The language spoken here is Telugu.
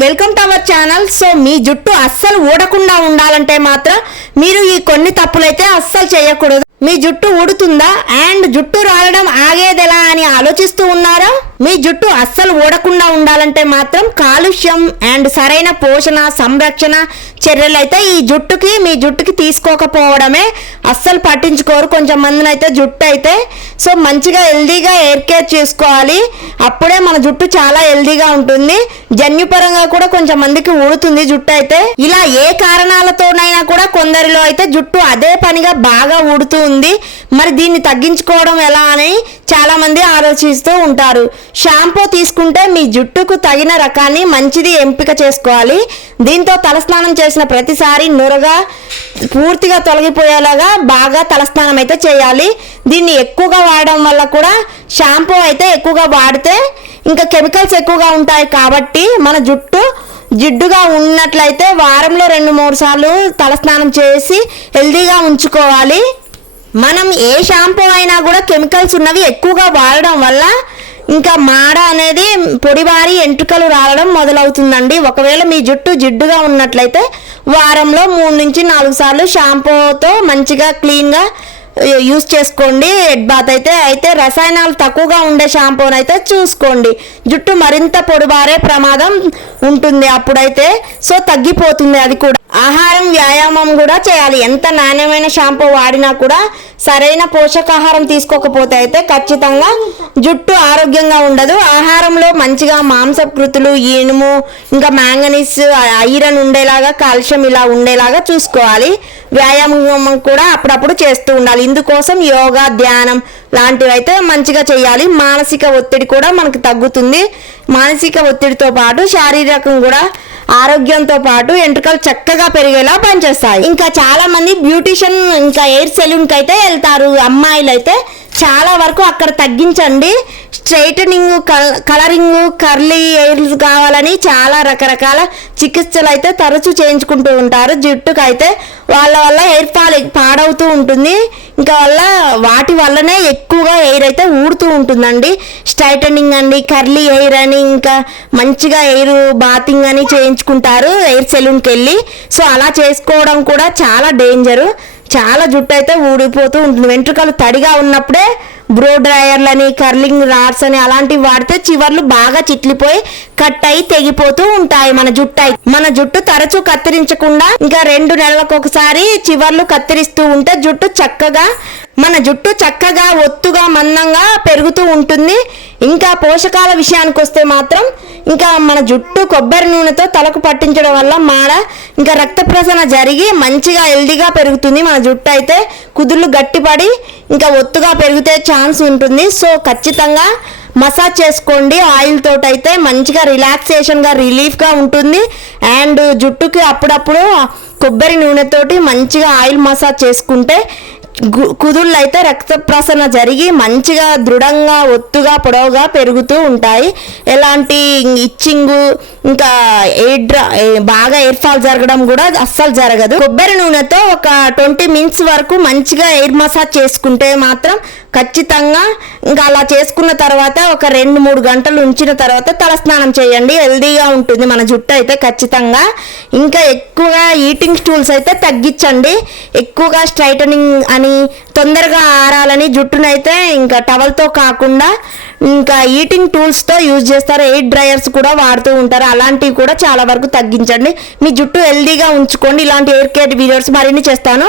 Welcome to our channel. So మీ జుట్టు అస్సలు ఊడకుండా ఉండాలంటే మాత్రం మీరు ఈ కొన్ని తప్పులైతే అస్సలు చేయకూడదు. మీ జుట్టు ఊడుతుందా అండ్ జుట్టు రాలడం ఆగేదెలా అని ఆలోచిస్తూ ఉన్నారా? మీ జుట్టు అస్సలు ఊడకుండా ఉండాలంటే మాత్రం కాలుష్యం అండ్ సరైన పోషణ సంరక్షణ చర్యలు అయితే మీ జుట్టుకి తీసుకోకపోవడమే. అస్సలు పట్టించుకోరు కొంచెం మందిని అయితే జుట్టు అయితే. సో మంచిగా హెల్దీగా హెయిర్ కేర్ చేసుకోవాలి, అప్పుడే మన జుట్టు చాలా హెల్దీగా ఉంటుంది. జన్యుపరంగా కూడా కొంచెం మందికి ఊడుతుంది జుట్టు అయితే. ఇలా ఏ కారణాలతోనైనా కూడా కొందరిలో అయితే జుట్టు అదే పనిగా బాగా ఊడుతూ ఉంది. మరి దీన్ని తగ్గించుకోవడం ఎలా అని చాలా మంది ఆలోచిస్తూ ఉంటారు. షాంపూ తీసుకుంటే మీ జుట్టుకు తగిన రకాన్ని మంచిది ఎంపిక చేసుకోవాలి. దీంతో తలస్నానం చేసిన ప్రతిసారి నురగా పూర్తిగా తొలగిపోయేలాగా బాగా తలస్నానం అయితే చేయాలి. దీన్ని ఎక్కువగా వాడడం వల్ల కూడా షాంపూ అయితే ఎక్కువగా వాడితే ఇంకా కెమికల్స్ ఎక్కువగా ఉంటాయి కాబట్టి మన జుట్టు జిడ్డుగా ఉన్నట్లయితే వారంలో 2-3 సార్లు తలస్నానం చేసి హెల్దీగా ఉంచుకోవాలి. మనం ఏ షాంపూ అయినా కూడా కెమికల్స్ ఉన్నవి ఎక్కువగా వాడడం వల్ల ఇంకా మాడ అనేది పొడిబారి ఎంట్రుకలు రావడం మొదలవుతుందండి. ఒకవేళ మీ జుట్టు జిడ్డుగా ఉన్నట్లయితే వారంలో 3-4 సార్లు షాంపూతో మంచిగా క్లీన్గా యూస్ చేసుకోండి. హెడ్ బాత్ అయితే రసాయనాలు తక్కువగా ఉండే షాంపూని అయితే చూసుకోండి. జుట్టు మరింత పొడిబారే ప్రమాదం ఉంటుంది అప్పుడైతే. సో తగ్గిపోతుంది అది కూడా. ఆహారం వ్యాయామం కూడా చేయాలి. ఎంత నాణ్యమైన షాంపూ వాడినా కూడా సరైన పోషకాహారం తీసుకోకపోతే అయితే ఖచ్చితంగా జుట్టు ఆరోగ్యంగా ఉండదు. ఆహారంలో మంచిగా మాంసకృతులు ఇనుము ఇంకా మ్యాంగనీస్ ఐరన్ ఉండేలాగా కాల్షియం ఇలా ఉండేలాగా చూసుకోవాలి. వ్యాయామం కూడా అప్పుడప్పుడు చేస్తూ ఉండాలి. ఇందుకోసం యోగా ధ్యానం లాంటివి అయితే మంచిగా చేయాలి. మానసిక ఒత్తిడి కూడా మనకు తగ్గుతుంది. మానసిక ఒత్తిడితో పాటు శారీరకం కూడా ఆరోగ్యంతో పాటు ఎంట్రుకలు చక్కగా పెరిగేలా పనిచేస్తాయి. ఇంకా చాలా మంది బ్యూటిషియన్ ఇంకా హెయిర్ సెలూన్కి అయితే వెళ్తారు. అమ్మాయిలు అయితే చాలా వరకు అక్కడ తగ్గించండి. స్ట్రైటనింగ్ కలరింగ్ కర్లీ హెయిర్స్ కావాలని చాలా రకరకాల చికిత్సలు అయితే తరచూ చేయించుకుంటూ ఉంటారు. జుట్టుకు అయితే వాళ్ళ వల్ల హెయిర్ ఫాల్ పాడవుతూ ఉంటుంది. ఇంకా వాటి వల్లనే ఎక్కువగా హెయిర్ అయితే ఊడుతూ ఉంటుందండి. స్ట్రైటనింగ్ అండి కర్లీ హెయిర్ అని ఇంకా మంచిగా హెయిర్ బాతింగ్ అని చేయించుకుంటారు హెయిర్ సెలూన్కి వెళ్ళి. సో అలా చేసుకోవడం కూడా చాలా డేంజరు. చాలా జుట్టు అయితే ఊడిపోతూ ఉంటుంది. వెంట్రుకలు తడిగా ఉన్నప్పుడే బ్రో డ్రైయర్లని కర్లింగ్ రాడ్స్ అని అలాంటివి వాడితే చివర్లు బాగా చిట్లిపోయి కట్ అయి తెగిపోతూ ఉంటాయి మన జుట్టు తరచూ కత్తిరించకుండా ఇంకా 2 నెలలకు ఒకసారి చివర్లు కత్తిరిస్తూ ఉంటే మన జుట్టు చక్కగా ఒత్తుగా మందంగా పెరుగుతూ ఉంటుంది. ఇంకా పోషకాల విషయానికి వస్తే మాత్రం ఇంకా మన జుట్టు కొబ్బరి నూనెతో తలకు పట్టించడం వల్ల ఇంకా రక్త ప్రసరణ జరిగి మంచిగా హెల్దీగా పెరుగుతుంది. మన జుట్టు అయితే కుదుళ్ళు గట్టిపడి ఇంకా ఒత్తుగా పెరిగితే ఛాన్స్ ఉంటుంది. సో ఖచ్చితంగా మసాజ్ చేసుకోండి. ఆయిల్ తోటి అయితే మంచిగా రిలాక్సేషన్గా రిలీఫ్గా ఉంటుంది. అండ్ జుట్టుకి అప్పుడప్పుడు కొబ్బరి నూనెతోటి మంచిగా ఆయిల్ మసాజ్ చేసుకుంటే కుదుళ్ళు అయితే రక్త ప్రసరణ జరిగి మంచిగా దృఢంగా ఒత్తుగా పొడవుగా పెరుగుతూ ఉంటాయి. ఎలాంటి ఇచ్చింగ్ ఇంకా బాగా ఎయిర్ ఫాల్ జరగడం కూడా అస్సలు జరగదు. కొబ్బరి నూనెతో ఒక 20 మినిట్స్ వరకు మంచిగా ఎయిర్ మసాజ్ చేసుకుంటే మాత్రం ఖచ్చితంగా ఇంకా అలా చేసుకున్న తర్వాత ఒక 2-3 గంటలు ఉంచిన తర్వాత తలస్నానం చేయండి. హెల్దీగా ఉంటుంది మన జుట్టు అయితే ఖచ్చితంగా. ఇంకా ఎక్కువగా ఈటింగ్ స్టూల్స్ అయితే తగ్గించండి. ఎక్కువగా స్ట్రైటనింగ్ అని తొందరగా ఆరాలని జుట్టునైతే ఇంకా టవల్తో కాకుండా ఇంకా ఈటింగ్ టూల్స్తో యూజ్ చేస్తారు. హెయిర్ డ్రైయర్స్ కూడా వాడుతూ ఉంటారు. అలాంటివి కూడా చాలా వరకు తగ్గించండి. మీ జుట్టు హెల్దీగా ఉంచుకోండి. ఇలాంటి హెయిర్ కేర్ వీడియోస్ మరిన్ని చేస్తాను.